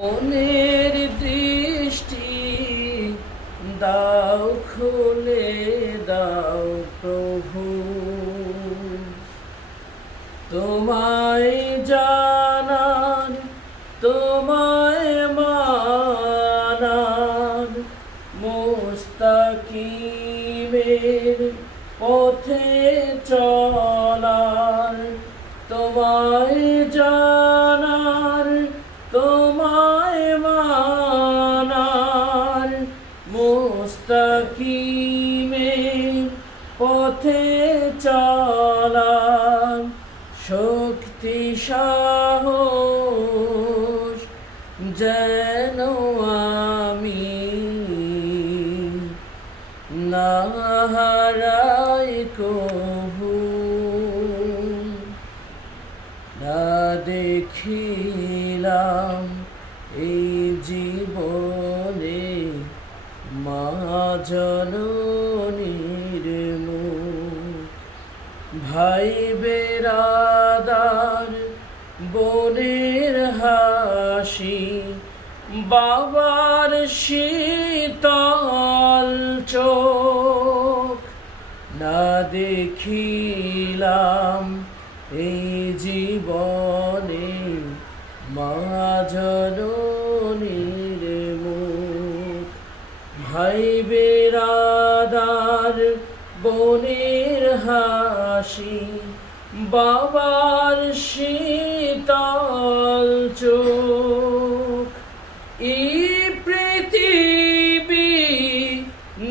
মনের দৃষ্টি দাও খুলে দাও প্রভু। তোমায় জানার তোমায় মানার মোস্তাকিমের পথে চলার মোস্তাকিমের পথে চলার শক্তি সাহস যেন জননীর ভাই বেরাদার বোনের হাসি বাবার শীতল চোখ। না দেখিলাম এই জীবনে মা বোনের হাসি, বাবার শীতল চোখ। ই পৃথিবী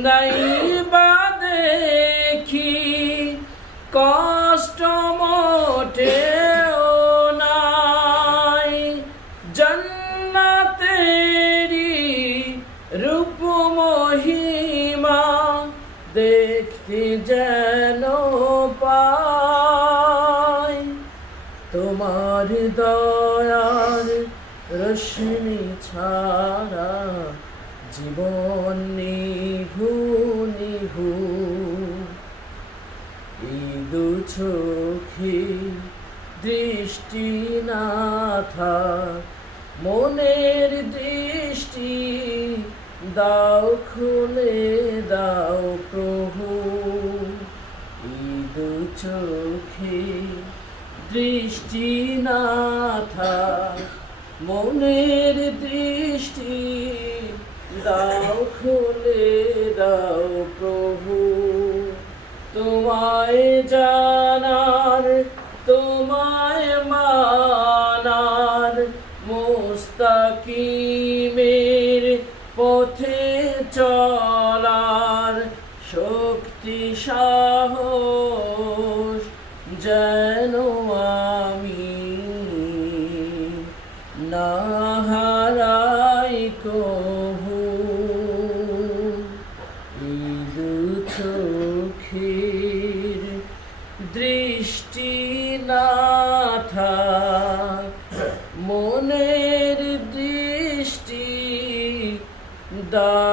নাই বা দেখি, কষ্ট মোটেও নাই। জন্নাতেরি রূপ মহিমা দেখতে যেন পাই? তোমার দয়ার রশ্মি ছাড়া জীবন নিভু নিভু। এই দু চোখে দৃষ্টি না থাক, মনের দৃষ্টি দাও খুলে দাও প্রভু এই দু চোখে দৃষ্টি না মনের দৃষ্টি দাও, খুলে দাও প্রভু। তোমায় জানার, তোমায় মানার মোস্তাকিমের পথে চলার শক্তি সাহস যেন আমি না হারাই কভু এই দু দৃষ্টি না মনের দৃষ্টি দা